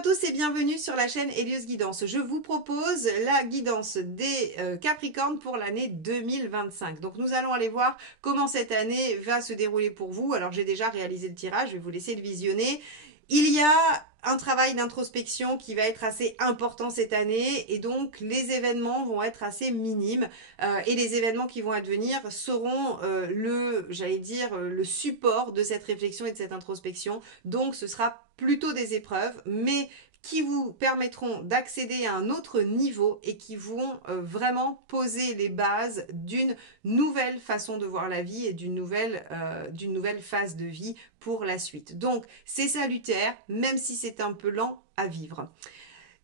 à tous et bienvenue sur la chaîne Hélios Guidance. Je vous propose la guidance des Capricornes pour l'année 2025. Donc nous allons aller voir comment cette année va se dérouler pour vous. Alors j'ai déjà réalisé le tirage, je vais vous laisser le visionner. Il y a un travail d'introspection qui va être assez important cette année et donc les événements vont être assez minimes et les événements qui vont advenir seront le support de cette réflexion et de cette introspection. Donc ce sera plutôt des épreuves, mais qui vous permettront d'accéder à un autre niveau et qui vont vraiment poser les bases d'une nouvelle façon de voir la vie et d'une nouvelle phase de vie pour la suite. Donc c'est salutaire, même si c'est un peu lent à vivre.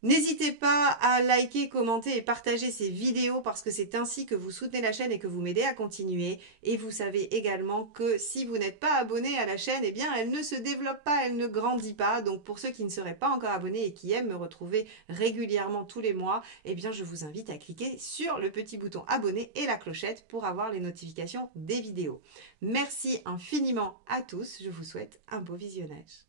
N'hésitez pas à liker, commenter et partager ces vidéos parce que c'est ainsi que vous soutenez la chaîne et que vous m'aidez à continuer. Et vous savez également que si vous n'êtes pas abonné à la chaîne, eh bien elle ne se développe pas, elle ne grandit pas. Donc pour ceux qui ne seraient pas encore abonnés et qui aiment me retrouver régulièrement tous les mois, eh bien je vous invite à cliquer sur le petit bouton abonner et la clochette pour avoir les notifications des vidéos. Merci infiniment à tous, je vous souhaite un beau visionnage.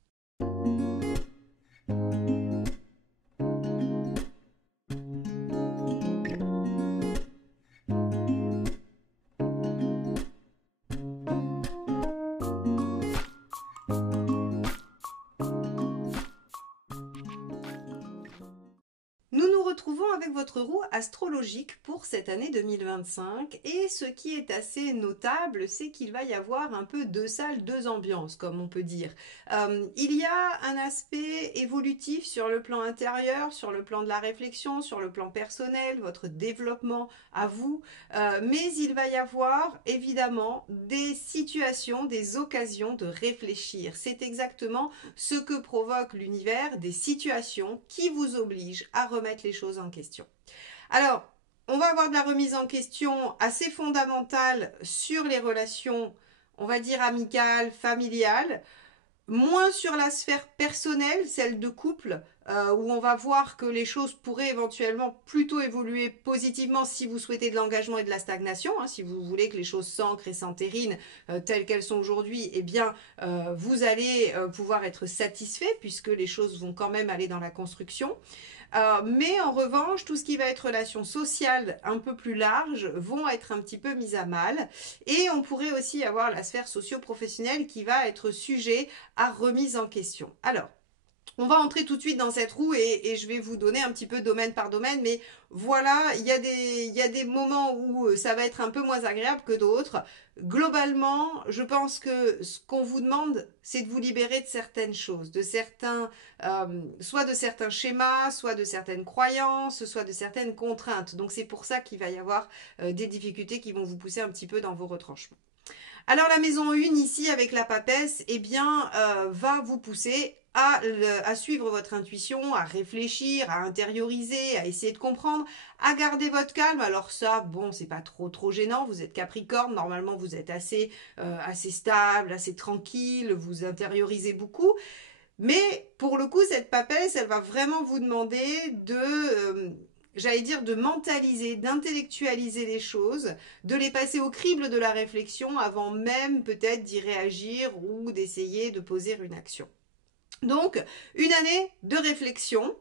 Nous nous retrouvons avec votre roue astrologique pour cette année 2025 et ce qui est assez notable, c'est qu'il va y avoir un peu deux salles, deux ambiances, comme on peut dire. Il y a un aspect évolutif sur le plan intérieur, sur le plan de la réflexion, sur le plan personnel, votre développement à vous, mais il va y avoir évidemment des situations, des occasions de réfléchir. C'est exactement ce que provoque l'univers, des situations qui vous obligent à remettre les choses en question. Alors, on va avoir de la remise en question assez fondamentale sur les relations, on va dire amicales, familiales, moins sur la sphère personnelle, celle de couple, où on va voir que les choses pourraient éventuellement plutôt évoluer positivement si vous souhaitez de l'engagement et de la stagnation, hein, si vous voulez que les choses s'ancrent et s'entérinent telles qu'elles sont aujourd'hui, eh bien vous allez pouvoir être satisfait puisque les choses vont quand même aller dans la construction. Mais en revanche, tout ce qui va être relations sociales un peu plus larges vont être un petit peu mises à mal. Et on pourrait aussi avoir la sphère socio-professionnelle qui va être sujet à remise en question. Alors, on va entrer tout de suite dans cette roue et je vais vous donner un petit peu domaine par domaine, mais voilà, il y a des moments où ça va être un peu moins agréable que d'autres. Globalement, je pense que ce qu'on vous demande, c'est de vous libérer de certaines choses, de certains, soit de certains schémas, soit de certaines croyances, soit de certaines contraintes. Donc c'est pour ça qu'il va y avoir des difficultés qui vont vous pousser un petit peu dans vos retranchements. Alors la maison 1 ici avec la papesse, eh bien, va vous pousser à suivre votre intuition, à réfléchir, à intérioriser, à essayer de comprendre, à garder votre calme. Alors ça, bon, c'est pas trop gênant. Vous êtes Capricorne, normalement vous êtes assez stable, assez tranquille, vous intériorisez beaucoup. Mais pour le coup, cette papesse, elle va vraiment vous demander j'allais dire, de mentaliser, d'intellectualiser les choses, de les passer au crible de la réflexion avant même peut-être d'y réagir ou d'essayer de poser une action. Donc, une année de réflexion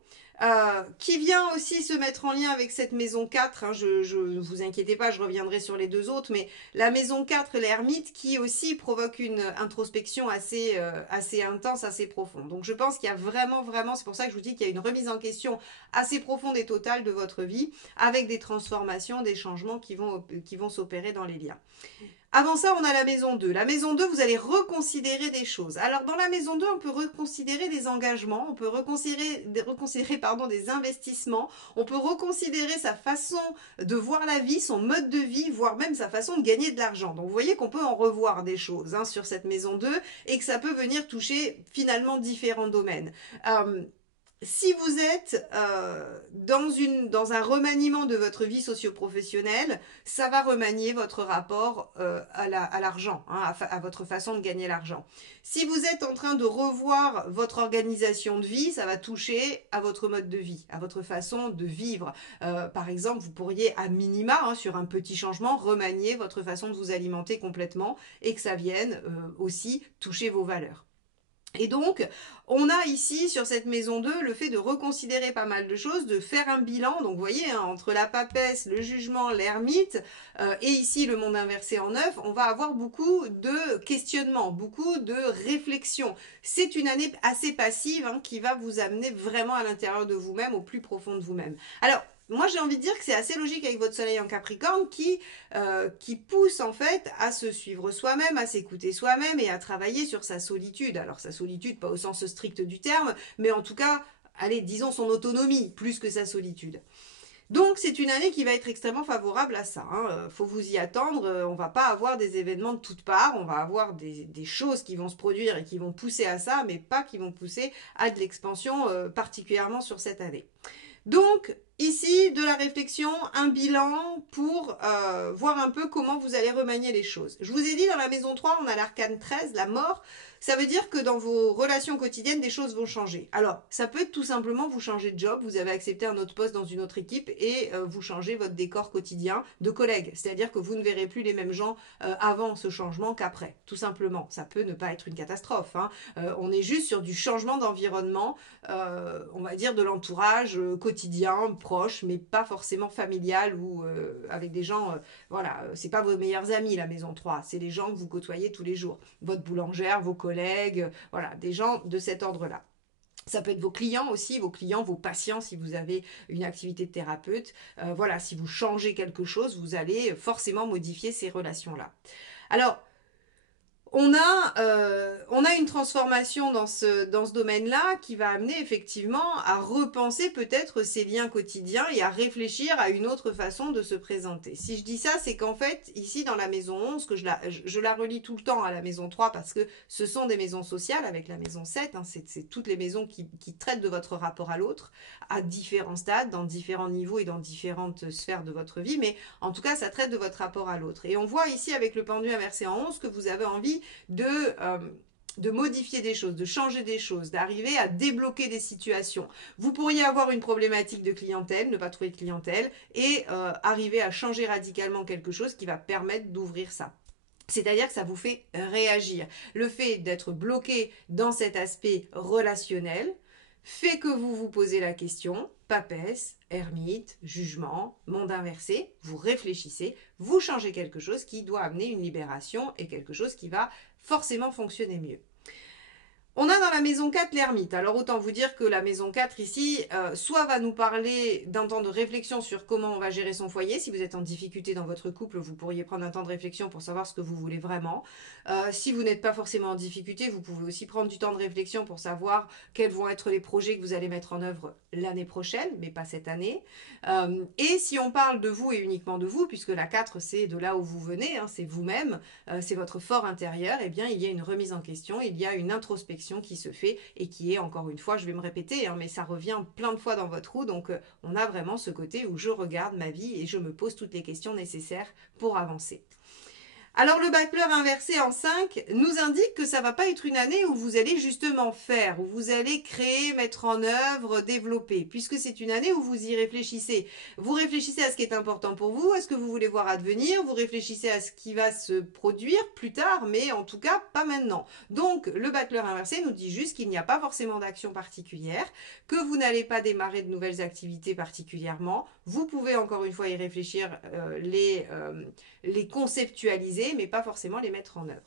qui vient aussi se mettre en lien avec cette maison 4. Hein, je ne vous inquiétez pas, je reviendrai sur les deux autres, mais la maison 4, l'ermite, qui aussi provoque une introspection assez intense, assez profonde. Donc, je pense qu'il y a vraiment, c'est pour ça que je vous dis qu'il y a une remise en question assez profonde et totale de votre vie, avec des transformations, des changements qui vont s'opérer dans les liens. Avant ça, on a la maison 2. La maison 2, vous allez reconsidérer des choses. Alors, dans la maison 2, on peut reconsidérer des engagements, on peut reconsidérer des investissements, on peut reconsidérer sa façon de voir la vie, son mode de vie, voire même sa façon de gagner de l'argent. Donc, vous voyez qu'on peut en revoir des choses sur cette maison 2 et que ça peut venir toucher finalement différents domaines. Si vous êtes dans un remaniement de votre vie socio-professionnelle, ça va remanier votre rapport à l'argent, hein, à votre façon de gagner l'argent. Si vous êtes en train de revoir votre organisation de vie, ça va toucher à votre mode de vie, à votre façon de vivre. Par exemple, vous pourriez à minima, hein, sur un petit changement, remanier votre façon de vous alimenter complètement et que ça vienne aussi toucher vos valeurs. Et donc, on a ici, sur cette maison 2, le fait de reconsidérer pas mal de choses, de faire un bilan. Donc, vous voyez, hein, entre la papesse, le jugement, l'ermite, et ici le monde inversé en 9, on va avoir beaucoup de questionnements, beaucoup de réflexions. C'est une année assez passive, hein, qui va vous amener vraiment à l'intérieur de vous-même, au plus profond de vous-même. Alors, moi, j'ai envie de dire que c'est assez logique avec votre soleil en Capricorne qui pousse en fait à se suivre soi-même, à s'écouter soi-même et à travailler sur sa solitude. Alors sa solitude, pas au sens strict du terme, mais en tout cas, allez, disons son autonomie, plus que sa solitude. Donc c'est une année qui va être extrêmement favorable à ça. Hein. Faut vous y attendre. On va pas avoir des événements de toutes parts. On va avoir des choses qui vont se produire et qui vont pousser à ça, mais pas qui vont pousser à de l'expansion particulièrement sur cette année. Donc, ici, de la réflexion, un bilan pour voir un peu comment vous allez remanier les choses. Je vous ai dit, dans la maison 3, on a l'arcane 13, la mort. Ça veut dire que dans vos relations quotidiennes, des choses vont changer. Alors, ça peut être tout simplement vous changer de job, vous avez accepté un autre poste dans une autre équipe et vous changez votre décor quotidien de collègues. C'est-à-dire que vous ne verrez plus les mêmes gens avant ce changement qu'après, tout simplement. Ça peut ne pas être une catastrophe. Hein. On est juste sur du changement d'environnement, on va dire de l'entourage quotidien, proche, mais pas forcément familial ou avec des gens, voilà, c'est pas vos meilleurs amis la maison 3, c'est les gens que vous côtoyez tous les jours. Votre boulangère, vos collègues, voilà, des gens de cet ordre-là. Ça peut être vos clients aussi, vos clients, vos patients si vous avez une activité de thérapeute. Voilà, si vous changez quelque chose, vous allez forcément modifier ces relations-là. Alors, on a une transformation dans ce domaine-là qui va amener effectivement à repenser peut-être ses liens quotidiens et à réfléchir à une autre façon de se présenter. Si je dis ça, c'est qu'en fait, ici dans la maison 11, que je la relie tout le temps à la maison 3 parce que ce sont des maisons sociales avec la maison 7, hein, c'est toutes les maisons qui traitent de votre rapport à l'autre à différents stades, dans différents niveaux et dans différentes sphères de votre vie, mais en tout cas, ça traite de votre rapport à l'autre. Et on voit ici avec le pendule inversé en 11 que vous avez envie de, euh, de modifier des choses, de changer des choses, d'arriver à débloquer des situations. Vous pourriez avoir une problématique de clientèle, ne pas trouver de clientèle, et arriver à changer radicalement quelque chose qui va permettre d'ouvrir ça. C'est-à-dire que ça vous fait réagir. Le fait d'être bloqué dans cet aspect relationnel fait que vous vous posez la question, papesse, ermite, jugement, monde inversé, vous réfléchissez, vous changez quelque chose qui doit amener une libération et quelque chose qui va forcément fonctionner mieux. On a dans la maison 4 l'ermite. Alors autant vous dire que la maison 4 ici, soit va nous parler d'un temps de réflexion sur comment on va gérer son foyer. Si vous êtes en difficulté dans votre couple, vous pourriez prendre un temps de réflexion pour savoir ce que vous voulez vraiment. Si vous n'êtes pas forcément en difficulté, vous pouvez aussi prendre du temps de réflexion pour savoir quels vont être les projets que vous allez mettre en œuvre l'année prochaine, mais pas cette année. Et si on parle de vous et uniquement de vous, puisque la 4 c'est de là où vous venez, hein, c'est vous-même, c'est votre fort intérieur, eh bien il y a une remise en question, il y a une introspection qui se fait et qui est, encore une fois, je vais me répéter, hein, mais ça revient plein de fois dans votre roue, donc on a vraiment ce côté où je regarde ma vie et je me pose toutes les questions nécessaires pour avancer. Alors le bachelor inversé en 5 nous indique que ça va pas être une année où vous allez justement faire, où vous allez créer, mettre en œuvre, développer, puisque c'est une année où vous y réfléchissez. Vous réfléchissez à ce qui est important pour vous, à ce que vous voulez voir advenir, vous réfléchissez à ce qui va se produire plus tard, mais en tout cas pas maintenant. Donc le bachelor inversé nous dit juste qu'il n'y a pas forcément d'action particulière, que vous n'allez pas démarrer de nouvelles activités particulièrement. Vous pouvez encore une fois y réfléchir, les conceptualiser, mais pas forcément les mettre en œuvre.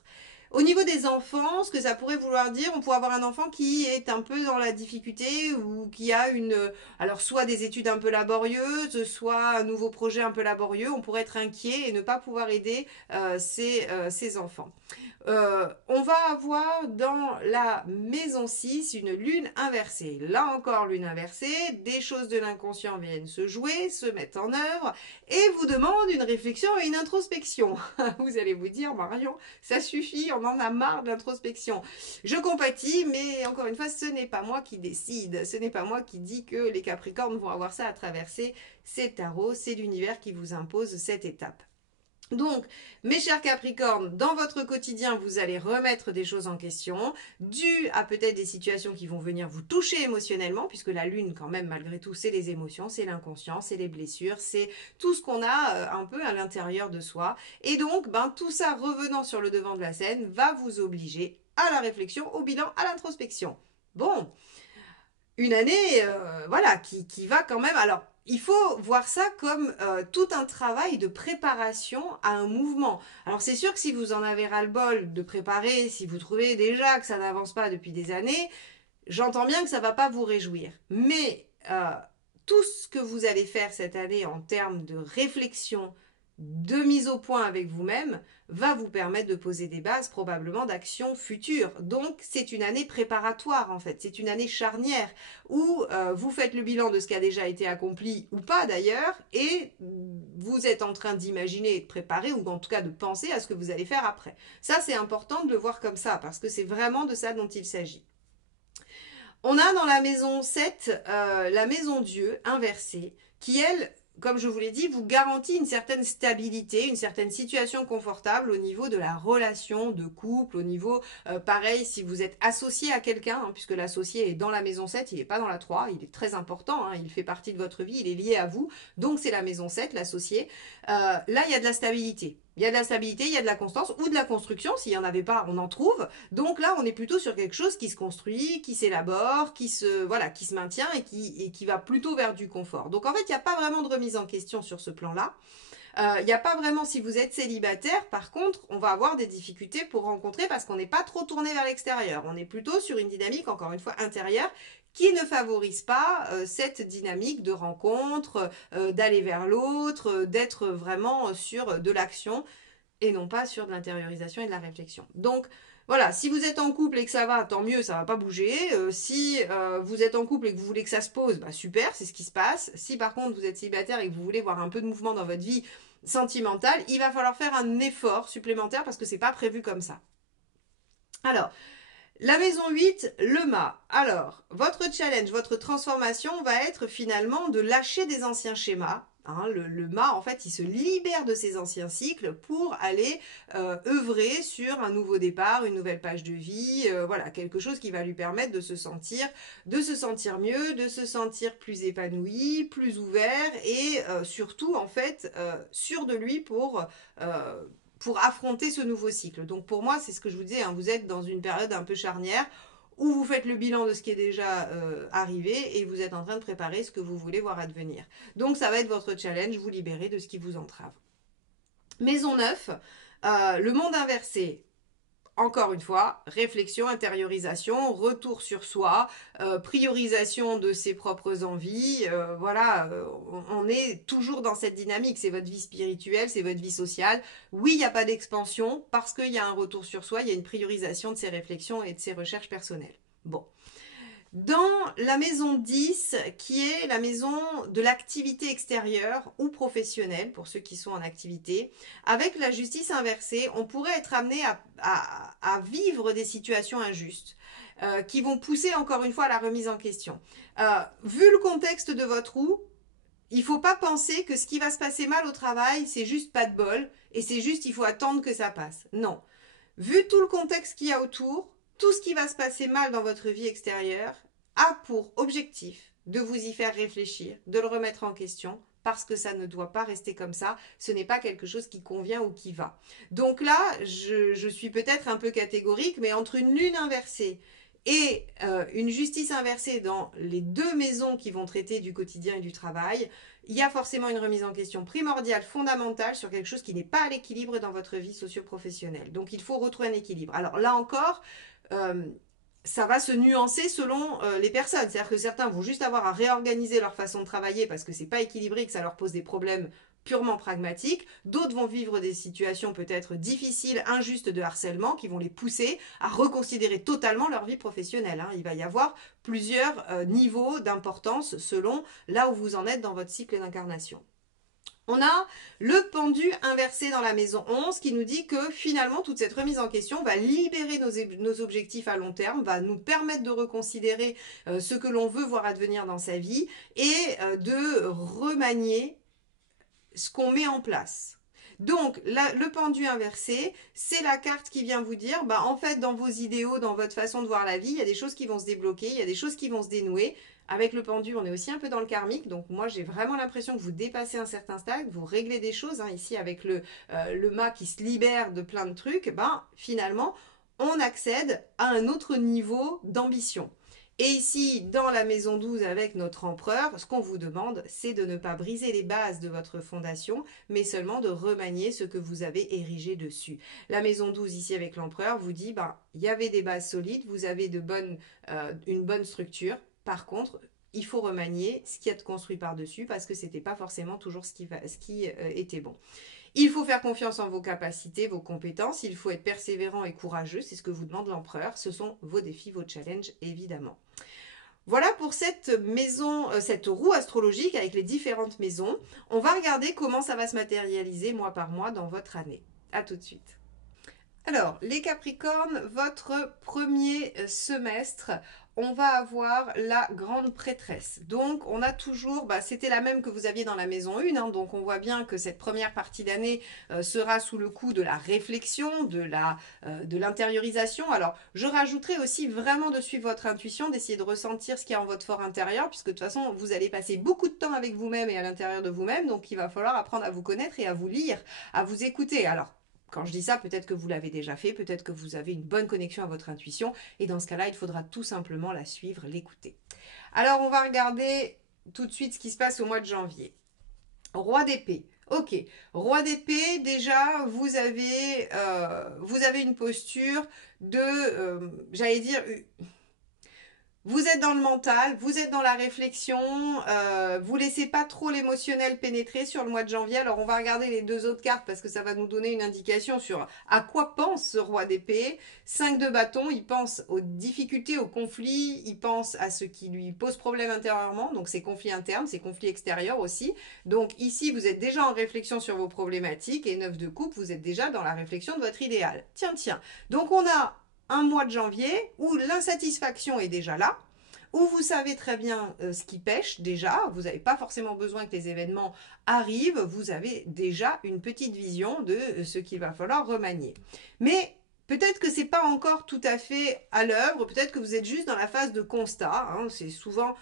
Au niveau des enfants, ce que ça pourrait vouloir dire, on pourrait avoir un enfant qui est un peu dans la difficulté ou qui a alors soit des études un peu laborieuses, soit un nouveau projet un peu laborieux. On pourrait être inquiet et ne pas pouvoir aider ses enfants. On va avoir dans la maison 6 une lune inversée. Là encore, lune inversée, des choses de l'inconscient viennent se jouer, se mettent en œuvre et vous demandent une réflexion et une introspection. Vous allez vous dire, Marion, ça suffit, on en a marre de l'introspection. Je compatis, mais encore une fois, ce n'est pas moi qui décide. Ce n'est pas moi qui dis que les Capricornes vont avoir ça à traverser. C'est tarot, c'est l'univers qui vous impose cette étape. Donc, mes chers Capricornes, dans votre quotidien, vous allez remettre des choses en question, dû à peut-être des situations qui vont venir vous toucher émotionnellement, puisque la lune, quand même, malgré tout, c'est les émotions, c'est l'inconscient, c'est les blessures, c'est tout ce qu'on a un peu à l'intérieur de soi. Et donc, tout ça revenant sur le devant de la scène va vous obliger à la réflexion, au bilan, à l'introspection. Bon, une année, voilà, qui va quand même. Alors, il faut voir ça comme tout un travail de préparation à un mouvement. Alors, c'est sûr que si vous en avez ras-le-bol de préparer, si vous trouvez déjà que ça n'avance pas depuis des années, j'entends bien que ça ne va pas vous réjouir. Mais tout ce que vous allez faire cette année en termes de réflexion, de mise au point avec vous-même, va vous permettre de poser des bases probablement d'actions futures. Donc c'est une année préparatoire en fait, c'est une année charnière où vous faites le bilan de ce qui a déjà été accompli ou pas d'ailleurs et vous êtes en train d'imaginer et de préparer ou en tout cas de penser à ce que vous allez faire après. Ça c'est important de le voir comme ça parce que c'est vraiment de ça dont il s'agit. On a dans la maison 7 la maison Dieu inversée qui, elle, comme je vous l'ai dit, vous garantit une certaine stabilité, une certaine situation confortable au niveau de la relation de couple, au niveau, pareil, si vous êtes associé à quelqu'un, hein, puisque l'associé est dans la maison 7, il n'est pas dans la 3, il est très important, hein, il fait partie de votre vie, il est lié à vous, donc c'est la maison 7, l'associé. Là, il y a de la stabilité. Il y a de la stabilité, il y a de la constance ou de la construction. S'il n'y en avait pas, on en trouve. Donc là, on est plutôt sur quelque chose qui se construit, qui s'élabore, qui se maintient et qui va plutôt vers du confort. Donc en fait, il n'y a pas vraiment de remise en question sur ce plan-là. Il n'y a pas vraiment, si vous êtes célibataire, par contre, on va avoir des difficultés pour rencontrer parce qu'on n'est pas trop tourné vers l'extérieur. On est plutôt sur une dynamique, encore une fois, intérieure qui ne favorise pas cette dynamique de rencontre, d'aller vers l'autre, d'être vraiment sur de l'action et non pas sur de l'intériorisation et de la réflexion. Donc voilà, si vous êtes en couple et que ça va, tant mieux, ça va pas bouger. Si vous êtes en couple et que vous voulez que ça se pose, bah super, c'est ce qui se passe. Si par contre vous êtes célibataire et que vous voulez voir un peu de mouvement dans votre vie sentimentale, il va falloir faire un effort supplémentaire parce que c'est pas prévu comme ça. Alors, la maison 8, le mât. Alors, votre challenge, votre transformation va être finalement de lâcher des anciens schémas. Hein, le mât, en fait, il se libère de ses anciens cycles pour aller œuvrer sur un nouveau départ, une nouvelle page de vie, voilà, quelque chose qui va lui permettre de se sentir mieux, de se sentir plus épanoui, plus ouvert et surtout, en fait, sûr de lui pour affronter ce nouveau cycle. Donc pour moi, c'est ce que je vous disais, hein, vous êtes dans une période un peu charnière où vous faites le bilan de ce qui est déjà arrivé et vous êtes en train de préparer ce que vous voulez voir advenir. Donc ça va être votre challenge, vous libérer de ce qui vous entrave. Maison 9, le monde inversé. Encore une fois, réflexion, intériorisation, retour sur soi, priorisation de ses propres envies. Voilà, on est toujours dans cette dynamique. C'est votre vie spirituelle, c'est votre vie sociale. Oui, il n'y a pas d'expansion parce qu'il y a un retour sur soi, il y a une priorisation de ses réflexions et de ses recherches personnelles. Bon. Dans la maison 10, qui est la maison de l'activité extérieure ou professionnelle, pour ceux qui sont en activité, avec la justice inversée, on pourrait être amené à vivre des situations injustes qui vont pousser encore une fois à la remise en question. Vu le contexte de votre roue, il ne faut pas penser que ce qui va se passer mal au travail, c'est juste pas de bol et c'est juste il faut attendre que ça passe. Non. Vu tout le contexte qu'il y a autour, tout ce qui va se passer mal dans votre vie extérieure a pour objectif de vous y faire réfléchir, de le remettre en question, parce que ça ne doit pas rester comme ça. Ce n'est pas quelque chose qui convient ou qui va. Donc là, je suis peut-être un peu catégorique, mais entre une lune inversée et une justice inversée dans les deux maisons qui vont traiter du quotidien et du travail, il y a forcément une remise en question primordiale, fondamentale sur quelque chose qui n'est pas à l'équilibre dans votre vie socio-professionnelle. Donc il faut retrouver un équilibre. Alors là encore, ça va se nuancer selon les personnes. C'est-à-dire que certains vont juste avoir à réorganiser leur façon de travailler parce que c'est pas équilibré, que ça leur pose des problèmes purement pragmatiques. D'autres vont vivre des situations peut-être difficiles, injustes de harcèlement qui vont les pousser à reconsidérer totalement leur vie professionnelle. Hein. Il va y avoir plusieurs niveaux d'importance selon là où vous en êtes dans votre cycle d'incarnation. On a le pendu inversé dans la maison 11 qui nous dit que finalement toute cette remise en question va libérer nos objectifs à long terme, va nous permettre de reconsidérer ce que l'on veut voir advenir dans sa vie et de remanier ce qu'on met en place. Donc, le pendu inversé, c'est la carte qui vient vous dire, bah, en fait, dans vos idéaux, dans votre façon de voir la vie, il y a des choses qui vont se débloquer, il y a des choses qui vont se dénouer. Avec le pendu, on est aussi un peu dans le karmique, donc moi j'ai vraiment l'impression que vous dépassez un certain stade, vous réglez des choses, hein, ici avec le mât qui se libère de plein de trucs, ben finalement, on accède à un autre niveau d'ambition. Et ici, dans la maison 12 avec notre empereur, ce qu'on vous demande, c'est de ne pas briser les bases de votre fondation, mais seulement de remanier ce que vous avez érigé dessus. La maison 12 ici avec l'empereur vous dit, il y avait des bases solides, vous avez une bonne structure. Par contre, il faut remanier ce qui est construit par-dessus parce que c'était pas forcément toujours ce qui était bon. Il faut faire confiance en vos capacités, vos compétences. Il faut être persévérant et courageux. C'est ce que vous demande l'empereur. Ce sont vos défis, vos challenges, évidemment. Voilà pour cette maison, cette roue astrologique avec les différentes maisons. On va regarder comment ça va se matérialiser mois par mois dans votre année. À tout de suite. Alors, les Capricornes, votre premier semestre, on va avoir la grande prêtresse. Donc, on a toujours, c'était la même que vous aviez dans la maison 1, hein, donc on voit bien que cette première partie d'année sera sous le coup de la réflexion, de l'intériorisation. Alors, je rajouterai aussi vraiment de suivre votre intuition, d'essayer de ressentir ce qu'il y a en votre fort intérieur, puisque de toute façon, vous allez passer beaucoup de temps avec vous-même et à l'intérieur de vous-même, donc il va falloir apprendre à vous connaître et à vous lire, à vous écouter. Alors, quand je dis ça, peut-être que vous l'avez déjà fait, peut-être que vous avez une bonne connexion à votre intuition, et dans ce cas-là, il faudra tout simplement la suivre, l'écouter. Alors, on va regarder tout de suite ce qui se passe au mois de janvier. Roi d'épée. Ok, roi d'épée, déjà, vous avez une posture j'allais dire, vous êtes dans le mental, vous êtes dans la réflexion, vous laissez pas trop l'émotionnel pénétrer sur le mois de janvier. Alors on va regarder les deux autres cartes parce que ça va nous donner une indication sur à quoi pense ce roi d'épée. 5 de bâton, il pense aux difficultés, aux conflits, il pense à ce qui lui pose problème intérieurement, donc ces conflits internes, ces conflits extérieurs aussi. Donc ici, vous êtes déjà en réflexion sur vos problématiques et 9 de coupe, vous êtes déjà dans la réflexion de votre idéal. Tiens. Donc on a un mois de janvier où l'insatisfaction est déjà là, où vous savez très bien ce qui pêche déjà, vous n'avez pas forcément besoin que les événements arrivent, vous avez déjà une petite vision de ce qu'il va falloir remanier. Mais peut-être que ce n'est pas encore tout à fait à l'œuvre, peut-être que vous êtes juste dans la phase de constat, hein, c'est souvent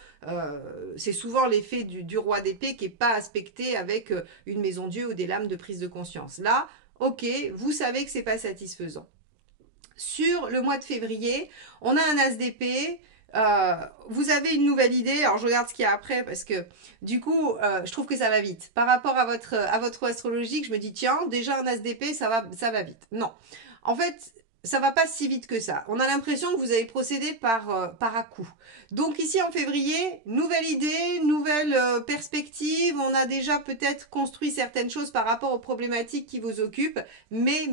l'effet du roi d'épée qui n'est pas aspecté avec une maison Dieu ou des lames de prise de conscience. Là, ok, vous savez que ce n'est pas satisfaisant. Sur le mois de février, on a un as d'épée. Vous avez une nouvelle idée. Alors je regarde ce qu'il y a après parce que du coup, je trouve que ça va vite. Par rapport à votre astrologique, je me dis tiens, déjà un as d'épée, ça va vite. Non, en fait, ça va pas si vite que ça. On a l'impression que vous avez procédé par à-coup. Donc ici en février, nouvelle idée, nouvelle perspective. On a déjà peut-être construit certaines choses par rapport aux problématiques qui vous occupent. Mais,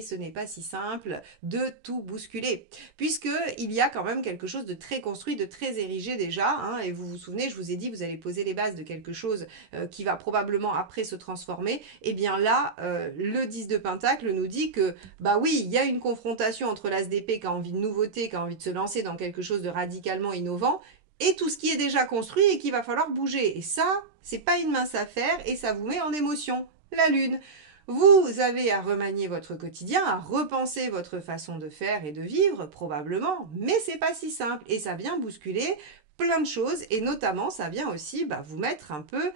ce n'est pas si simple de tout bousculer. Puisqu'il y a quand même quelque chose de très construit, de très érigé déjà. Hein, et vous vous souvenez, je vous ai dit, vous allez poser les bases de quelque chose qui va probablement après se transformer. Et bien là, le 10 de Pentacle nous dit que, oui, il y a une confrontation entre l'as d'épée qui a envie de nouveauté, qui a envie de se lancer dans quelque chose de radicalement innovant, et tout ce qui est déjà construit et qu'il va falloir bouger. Et ça, c'est pas une mince affaire et ça vous met en émotion. La lune. Vous avez à remanier votre quotidien, à repenser votre façon de faire et de vivre, probablement, mais c'est pas si simple et ça vient bousculer plein de choses et notamment ça vient aussi vous mettre un peu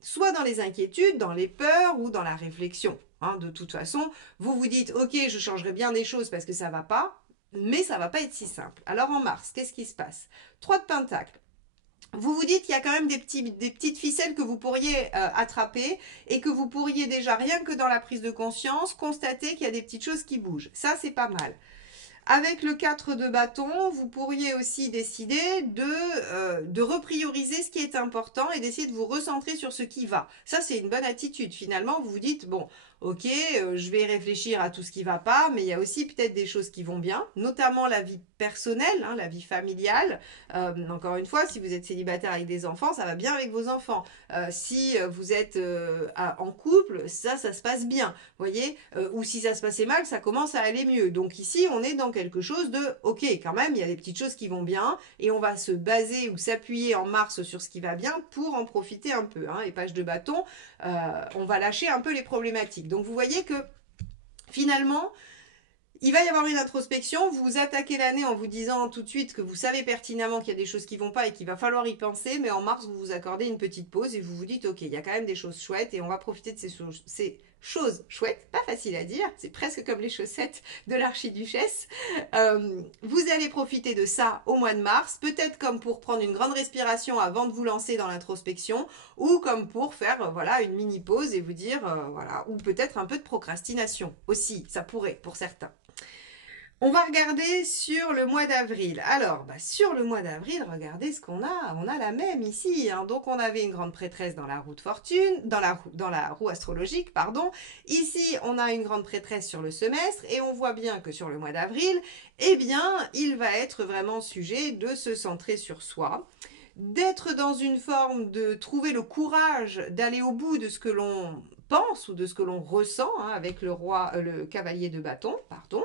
soit dans les inquiétudes, dans les peurs ou dans la réflexion. Hein, de toute façon, vous vous dites ok, je changerai bien des choses parce que ça va pas, mais ça va pas être si simple. Alors en mars, qu'est-ce qui se passe? 3 de Pentacle. Vous vous dites qu'il y a quand même des petites ficelles que vous pourriez attraper et que vous pourriez déjà, rien que dans la prise de conscience, constater qu'il y a des petites choses qui bougent. Ça, c'est pas mal. Avec le 4 de bâton, vous pourriez aussi décider de reprioriser ce qui est important et d'essayer de vous recentrer sur ce qui va. Ça, c'est une bonne attitude. Finalement, vous vous dites, bon, ok, je vais réfléchir à tout ce qui ne va pas, mais il y a aussi peut-être des choses qui vont bien, notamment la vie personnelle, hein, la vie familiale. Encore une fois, si vous êtes célibataire avec des enfants, ça va bien avec vos enfants. Si vous êtes en couple, ça se passe bien, voyez. Ou si ça se passait mal, ça commence à aller mieux. Donc ici, on est dans quelque chose de, ok, quand même, il y a des petites choses qui vont bien, et on va se baser ou s'appuyer en mars sur ce qui va bien pour en profiter un peu. Hein. Épage de bâton, on va lâcher un peu les problématiques. Donc vous voyez que finalement, il va y avoir une introspection, vous vous attaquez l'année en vous disant tout de suite que vous savez pertinemment qu'il y a des choses qui vont pas et qu'il va falloir y penser, mais en mars, vous vous accordez une petite pause et vous vous dites, ok, il y a quand même des choses chouettes et on va profiter de ces Chose chouette, pas facile à dire, c'est presque comme les chaussettes de l'archiduchesse. Vous allez profiter de ça au mois de mars, peut-être comme pour prendre une grande respiration avant de vous lancer dans l'introspection, ou comme pour faire voilà une mini pause et vous dire voilà, ou peut-être un peu de procrastination aussi, ça pourrait pour certains. On va regarder sur le mois d'avril. Alors, sur le mois d'avril, regardez ce qu'on a. On a la même ici. Hein. Donc, on avait une grande prêtresse dans la roue de fortune, dans la roue astrologique, pardon. Ici, on a une grande prêtresse sur le semestre et on voit bien que sur le mois d'avril, eh bien, il va être vraiment sujet de se centrer sur soi, d'être dans une forme de trouver le courage d'aller au bout de ce que l'on pense ou de ce que l'on ressent hein, avec le cavalier de bâton, pardon.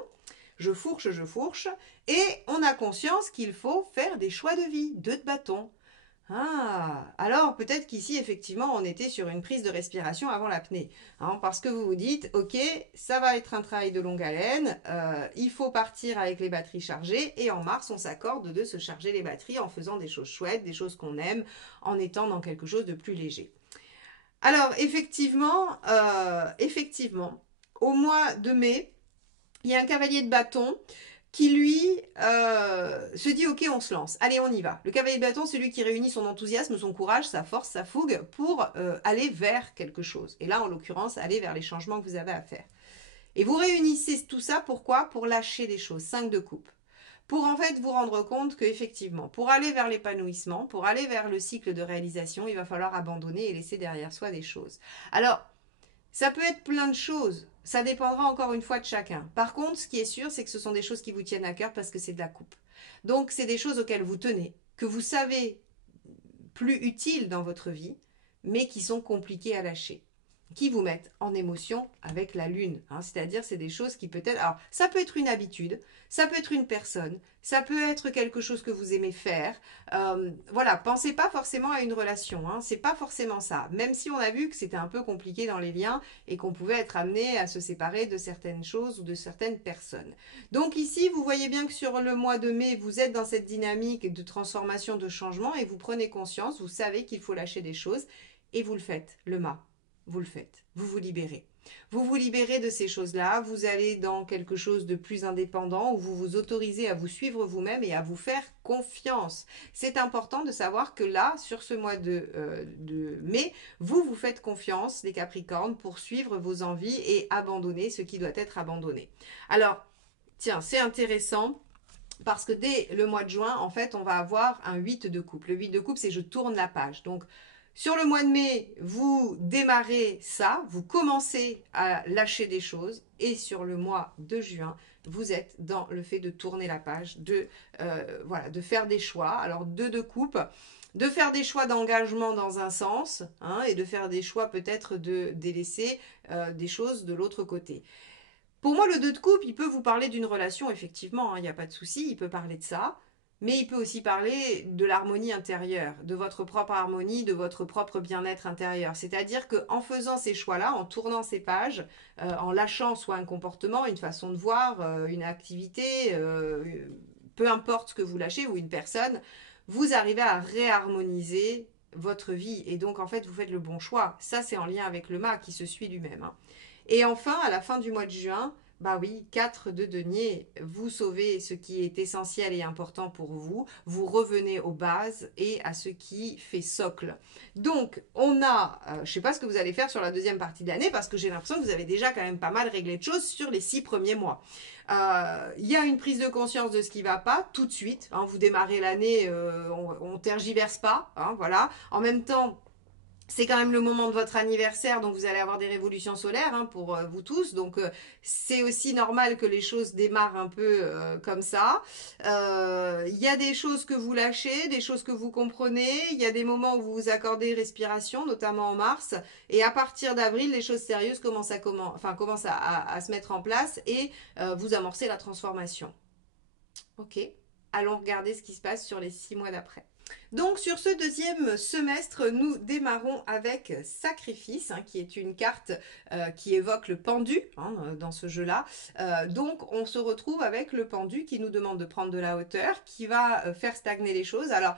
Je fourche, et on a conscience qu'il faut faire des choix de vie, deux de bâton. Ah, alors peut-être qu'ici, effectivement, on était sur une prise de respiration avant l'apnée. Hein, parce que vous vous dites, ok, ça va être un travail de longue haleine, il faut partir avec les batteries chargées, et en mars, on s'accorde de se charger les batteries en faisant des choses chouettes, des choses qu'on aime, en étant dans quelque chose de plus léger. Alors, effectivement, au mois de mai, il y a un cavalier de bâton qui lui se dit ok on se lance, allez on y va. Le cavalier de bâton c'est lui qui réunit son enthousiasme, son courage, sa force, sa fougue pour aller vers quelque chose. Et là en l'occurrence aller vers les changements que vous avez à faire. Et vous réunissez tout ça pourquoi? Pour lâcher des choses, 5 de coupe. Pour en fait vous rendre compte qu'effectivement, pour aller vers l'épanouissement, pour aller vers le cycle de réalisation, il va falloir abandonner et laisser derrière soi des choses. Alors, ça peut être plein de choses. Ça dépendra encore une fois de chacun. Par contre, ce qui est sûr, c'est que ce sont des choses qui vous tiennent à cœur parce que c'est de la coupe. Donc, c'est des choses auxquelles vous tenez, que vous savez plus utiles dans votre vie, mais qui sont compliquées à lâcher, qui vous mettent en émotion avec la lune. Hein. C'est-à-dire, c'est des choses qui peut-être... Alors, ça peut être une habitude, ça peut être une personne, ça peut être quelque chose que vous aimez faire. Voilà, pensez pas forcément à une relation, hein. C'est pas forcément ça. Même si on a vu que c'était un peu compliqué dans les liens et qu'on pouvait être amené à se séparer de certaines choses ou de certaines personnes. Donc ici, vous voyez bien que sur le mois de mai, vous êtes dans cette dynamique de transformation, de changement et vous prenez conscience, vous savez qu'il faut lâcher des choses et vous le faites, le mât. Vous le faites, vous vous libérez. Vous vous libérez de ces choses-là, vous allez dans quelque chose de plus indépendant où vous vous autorisez à vous suivre vous-même et à vous faire confiance. C'est important de savoir que là, sur ce mois de mai, vous vous faites confiance, les Capricornes, pour suivre vos envies et abandonner ce qui doit être abandonné. Alors, tiens, c'est intéressant. Parce que dès le mois de juin, en fait, on va avoir un 8 de coupe. Le 8 de coupe, c'est je tourne la page. Donc, sur le mois de mai, vous démarrez ça, vous commencez à lâcher des choses. Et sur le mois de juin, vous êtes dans le fait de tourner la page, voilà, de faire des choix. Alors, 2 de coupe, de faire des choix d'engagement dans un sens hein, et de faire des choix peut-être de délaisser des choses de l'autre côté. Pour moi, le 2 de coupe, il peut vous parler d'une relation, effectivement, il n'y a pas de souci, il peut parler de ça, mais il peut aussi parler de l'harmonie intérieure, de votre propre harmonie, de votre propre bien-être intérieur. C'est-à-dire qu'en faisant ces choix-là, en tournant ces pages, en lâchant soit un comportement, une façon de voir, une activité, peu importe ce que vous lâchez, ou une personne, vous arrivez à réharmoniser votre vie. Et donc, en fait, vous faites le bon choix. Ça, c'est en lien avec le mât qui se suit lui-même. Hein. Et enfin, à la fin du mois de juin, bah oui, 4 de denier, vous sauvez ce qui est essentiel et important pour vous, vous revenez aux bases et à ce qui fait socle. Donc, on a, je ne sais pas ce que vous allez faire sur la deuxième partie de l'année parce que j'ai l'impression que vous avez déjà quand même pas mal réglé de choses sur les 6 premiers mois. Il y a une prise de conscience de ce qui ne va pas tout de suite. Hein, vous démarrez l'année, on ne tergiverse pas. Hein, voilà. En même temps, c'est quand même le moment de votre anniversaire, donc vous allez avoir des révolutions solaires hein, pour vous tous. Donc c'est aussi normal que les choses démarrent un peu comme ça. Il y a des choses que vous lâchez, des choses que vous comprenez. Il y a des moments où vous vous accordez respiration, notamment en mars. Et à partir d'avril, les choses sérieuses commencent à se mettre en place et vous amorcez la transformation. Ok, allons regarder ce qui se passe sur les 6 mois d'après. Donc sur ce deuxième semestre, nous démarrons avec Sacrifice, hein, qui est une carte qui évoque le pendu hein, dans ce jeu-là. Donc on se retrouve avec le pendu qui nous demande de prendre de la hauteur, qui va faire stagner les choses. Alors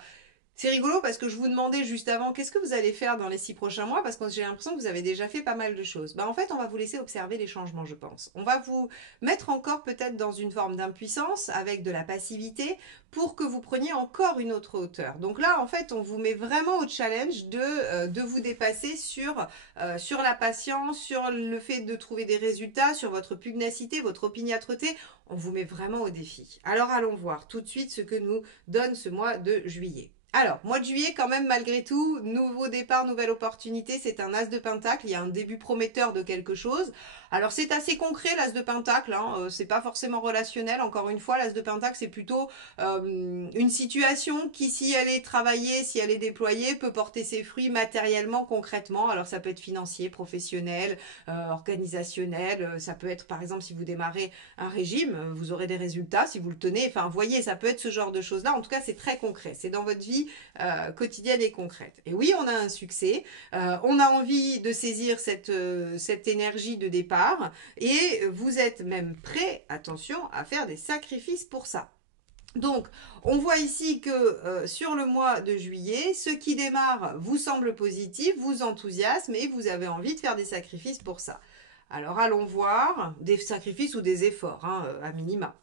C'est rigolo parce que je vous demandais juste avant qu'est-ce que vous allez faire dans les 6 prochains mois parce que j'ai l'impression que vous avez déjà fait pas mal de choses. En fait, on va vous laisser observer les changements, je pense. On va vous mettre encore peut-être dans une forme d'impuissance avec de la passivité pour que vous preniez encore une autre hauteur. Donc là, en fait, on vous met vraiment au challenge de vous dépasser sur la patience, sur le fait de trouver des résultats, sur votre pugnacité, votre opiniâtreté. On vous met vraiment au défi. Alors allons voir tout de suite ce que nous donne ce mois de juillet. Alors, mois de juillet, quand même, malgré tout, nouveau départ, nouvelle opportunité, c'est un as de pentacle, il y a un début prometteur de quelque chose. Alors, c'est assez concret, l'as de pentacle, hein, c'est pas forcément relationnel, encore une fois, l'as de pentacle, c'est plutôt une situation qui, si elle est travaillée, si elle est déployée, peut porter ses fruits matériellement, concrètement. Alors, ça peut être financier, professionnel, organisationnel, ça peut être, par exemple, si vous démarrez un régime, vous aurez des résultats, si vous le tenez, enfin, vous voyez, ça peut être ce genre de choses-là, en tout cas, c'est très concret, c'est dans votre vie quotidienne et concrète. Et oui, on a un succès, on a envie de saisir cette énergie de départ et vous êtes même prêt, attention, à faire des sacrifices pour ça. Donc, on voit ici que sur le mois de juillet, ce qui démarre vous semble positif, vous enthousiasme et vous avez envie de faire des sacrifices pour ça. Alors allons voir, des sacrifices ou des efforts, hein, à minima.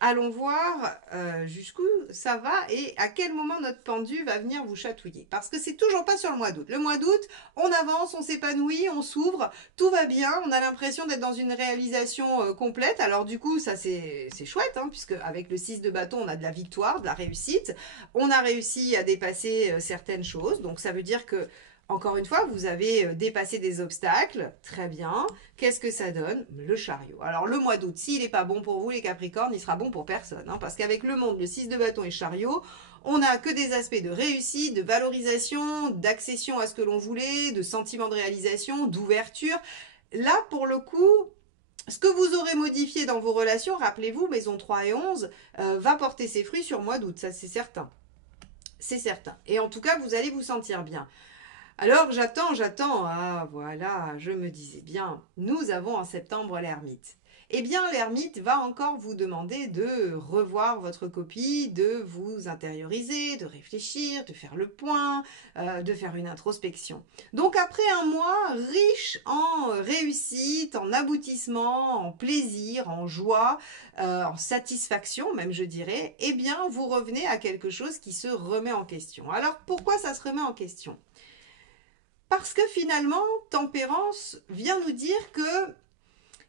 Allons voir jusqu'où ça va et à quel moment notre pendu va venir vous chatouiller. Parce que c'est toujours pas sur le mois d'août. Le mois d'août, on avance, on s'épanouit, on s'ouvre, tout va bien, on a l'impression d'être dans une réalisation complète. Alors du coup, ça c'est chouette, hein, puisque avec le 6 de bâton, on a de la victoire, de la réussite. On a réussi à dépasser certaines choses. Donc ça veut dire que encore une fois, vous avez dépassé des obstacles, très bien. Qu'est-ce que ça donne? Le chariot. Alors le mois d'août, s'il n'est pas bon pour vous les Capricornes, il sera bon pour personne. Hein, parce qu'avec le monde, le 6 de bâton et chariot, on n'a que des aspects de réussite, de valorisation, d'accession à ce que l'on voulait, de sentiment de réalisation, d'ouverture. Là, pour le coup, ce que vous aurez modifié dans vos relations, rappelez-vous, maison 3 et 11, va porter ses fruits sur le mois d'août, ça c'est certain. C'est certain. Et en tout cas, vous allez vous sentir bien. Alors j'attends. Ah voilà, je me disais bien, nous avons en septembre l'ermite. Eh bien, l'ermite va encore vous demander de revoir votre copie, de vous intérioriser, de réfléchir, de faire le point, de faire une introspection. Donc après un mois riche en réussite, en aboutissement, en plaisir, en joie, en satisfaction même je dirais, eh bien vous revenez à quelque chose qui se remet en question. Alors pourquoi ça se remet en question? Parce que finalement, Tempérance vient nous dire que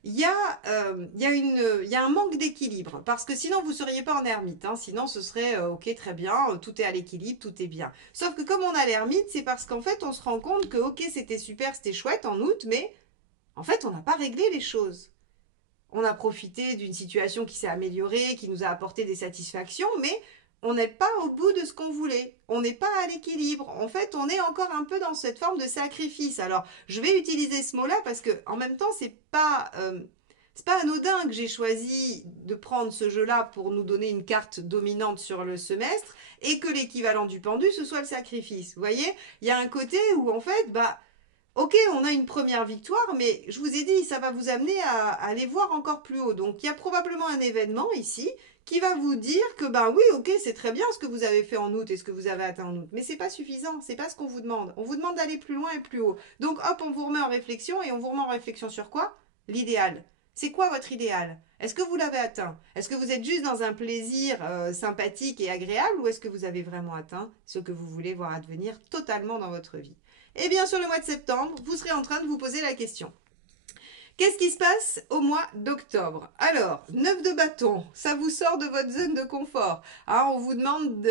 il y a un manque d'équilibre. Parce que sinon, vous ne seriez pas en ermite. Hein. Sinon, ce serait ok, très bien, tout est à l'équilibre, tout est bien. Sauf que comme on a l'ermite, c'est parce qu'en fait, on se rend compte que ok, c'était super, c'était chouette en août, mais en fait, on n'a pas réglé les choses. On a profité d'une situation qui s'est améliorée, qui nous a apporté des satisfactions, mais on n'est pas au bout de ce qu'on voulait. On n'est pas à l'équilibre. En fait, on est encore un peu dans cette forme de sacrifice. Alors, je vais utiliser ce mot-là parce que, en même temps, c'est pas anodin que j'ai choisi de prendre ce jeu-là pour nous donner une carte dominante sur le semestre et que l'équivalent du pendu, ce soit le sacrifice. Vous voyez, il y a un côté où, en fait, ok, on a une première victoire, mais je vous ai dit, ça va vous amener à aller voir encore plus haut. Donc, il y a probablement un événement ici qui va vous dire que, ben oui, ok, c'est très bien ce que vous avez fait en août et ce que vous avez atteint en août, mais c'est pas suffisant, c'est pas ce qu'on vous demande. On vous demande d'aller plus loin et plus haut. Donc, hop, on vous remet en réflexion et on vous remet en réflexion sur quoi? L'idéal. C'est quoi votre idéal? Est-ce que vous l'avez atteint? Est-ce que vous êtes juste dans un plaisir sympathique et agréable ou est-ce que vous avez vraiment atteint ce que vous voulez voir advenir totalement dans votre vie? Eh bien, sur le mois de septembre, vous serez en train de vous poser la question. Qu'est-ce qui se passe au mois d'octobre? Alors, 9 de bâton, ça vous sort de votre zone de confort. Hein, on vous demande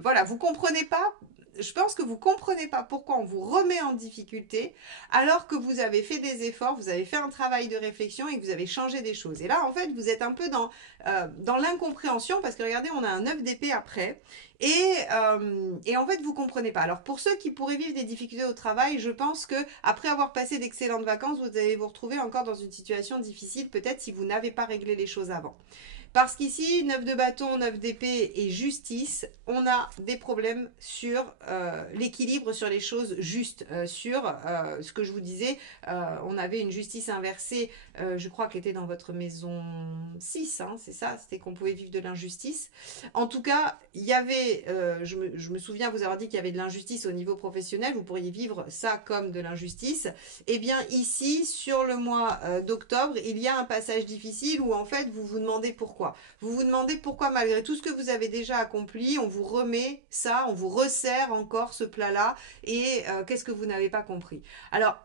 voilà, vous comprenez pas. Je pense que vous comprenez pas pourquoi on vous remet en difficulté alors que vous avez fait des efforts, vous avez fait un travail de réflexion et que vous avez changé des choses. Et là, en fait, vous êtes un peu dans l'incompréhension parce que regardez, on a un 9 d'épée après et en fait, vous comprenez pas. Alors, pour ceux qui pourraient vivre des difficultés au travail, je pense que après avoir passé d'excellentes vacances, vous allez vous retrouver encore dans une situation difficile, peut-être si vous n'avez pas réglé les choses avant. Parce qu'ici, 9 de bâton, 9 d'épée et justice, on a des problèmes sur l'équilibre, sur les choses justes, sur ce que je vous disais, on avait une justice inversée, je crois qu'elle était dans votre maison 6, hein, c'est ça, c'était qu'on pouvait vivre de l'injustice. En tout cas, il y avait avez, je me souviens vous avoir dit qu'il y avait de l'injustice au niveau professionnel, vous pourriez vivre ça comme de l'injustice. Eh bien ici, sur le mois d'octobre, il y a un passage difficile où en fait vous vous demandez pourquoi. Vous vous demandez pourquoi malgré tout ce que vous avez déjà accompli, on vous remet ça, on vous resserre encore ce plat-là et qu'est-ce que vous n'avez pas compris. Alors,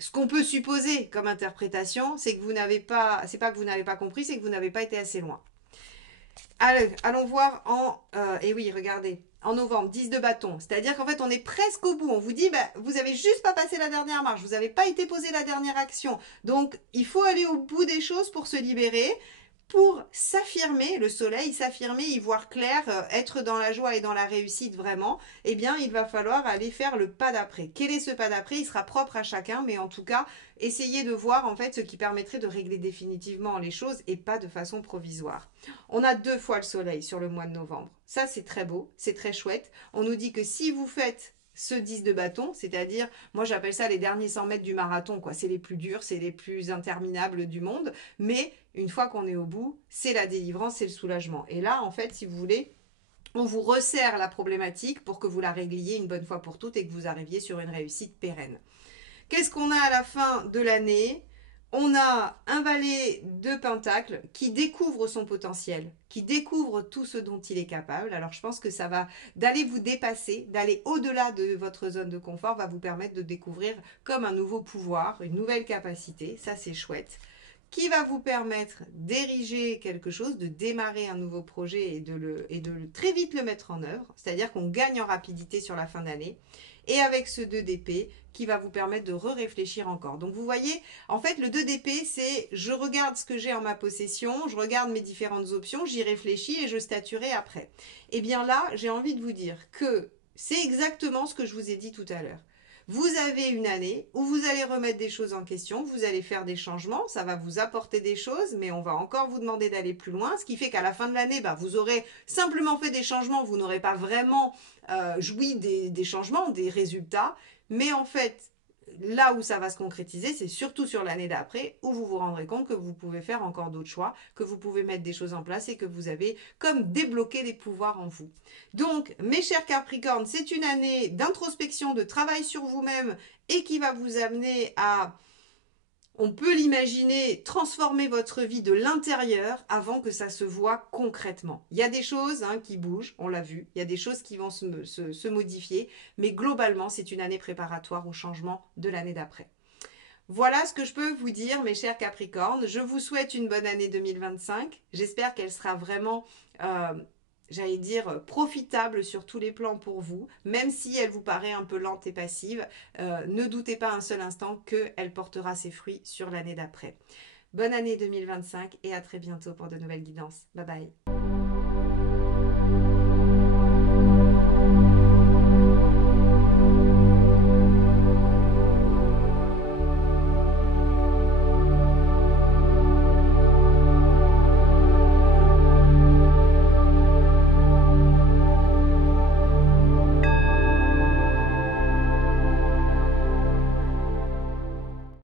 ce qu'on peut supposer comme interprétation, c'est que vous n'avez pas, c'est pas que vous n'avez pas compris, c'est que vous n'avez pas été assez loin. Allons voir et oui, regardez, en novembre, 10 de bâton. C'est-à-dire qu'en fait, on est presque au bout. On vous dit, bah, vous avez juste pas passé la dernière marche, vous n'avez pas été posé la dernière action. Donc, il faut aller au bout des choses pour se libérer, pour s'affirmer, le soleil, s'affirmer, y voir clair, être dans la joie et dans la réussite vraiment, eh bien, il va falloir aller faire le pas d'après. Quel est ce pas d'après? Il sera propre à chacun, mais en tout cas, essayez de voir en fait ce qui permettrait de régler définitivement les choses et pas de façon provisoire. On a 2 fois le soleil sur le mois de novembre. Ça, c'est très beau, c'est très chouette. On nous dit que si vous faites ce 10 de bâton, c'est-à-dire, moi j'appelle ça les derniers 100 mètres du marathon, quoi. C'est les plus durs, c'est les plus interminables du monde, mais une fois qu'on est au bout, c'est la délivrance, c'est le soulagement. Et là, en fait, si vous voulez, on vous resserre la problématique pour que vous la régliez une bonne fois pour toutes et que vous arriviez sur une réussite pérenne. Qu'est-ce qu'on a à la fin de l'année? On a un valet de pentacle qui découvre son potentiel, qui découvre tout ce dont il est capable. Alors je pense que ça va, d'aller vous dépasser, d'aller au-delà de votre zone de confort, va vous permettre de découvrir comme un nouveau pouvoir, une nouvelle capacité. Ça, c'est chouette. Qui va vous permettre d'ériger quelque chose, de démarrer un nouveau projet et de très vite le mettre en œuvre. C'est-à-dire qu'on gagne en rapidité sur la fin d'année. Et avec ce 2 d'épée qui va vous permettre de réfléchir encore. Donc vous voyez, en fait, le 2 d'épée, c'est je regarde ce que j'ai en ma possession, je regarde mes différentes options, j'y réfléchis et je statuerai après. Et bien là, j'ai envie de vous dire que c'est exactement ce que je vous ai dit tout à l'heure. Vous avez une année où vous allez remettre des choses en question, vous allez faire des changements, ça va vous apporter des choses, mais on va encore vous demander d'aller plus loin, ce qui fait qu'à la fin de l'année, bah, vous aurez simplement fait des changements, vous n'aurez pas vraiment joui des changements, des résultats, mais en fait, là où ça va se concrétiser, c'est surtout sur l'année d'après, où vous vous rendrez compte que vous pouvez faire encore d'autres choix, que vous pouvez mettre des choses en place et que vous avez comme débloqué des pouvoirs en vous. Donc, mes chers Capricornes, c'est une année d'introspection, de travail sur vous-même et qui va vous amener à, on peut l'imaginer, transformer votre vie de l'intérieur avant que ça se voit concrètement. Il y a des choses qui bougent, on l'a vu, il y a des choses qui vont se modifier, mais globalement, c'est une année préparatoire au changement de l'année d'après. Voilà ce que je peux vous dire, mes chers Capricornes. Je vous souhaite une bonne année 2025. J'espère qu'elle sera vraiment, j'allais dire, profitable sur tous les plans pour vous, même si elle vous paraît un peu lente et passive. Ne doutez pas un seul instant qu'elle portera ses fruits sur l'année d'après. Bonne année 2025 et à très bientôt pour de nouvelles guidances. Bye bye.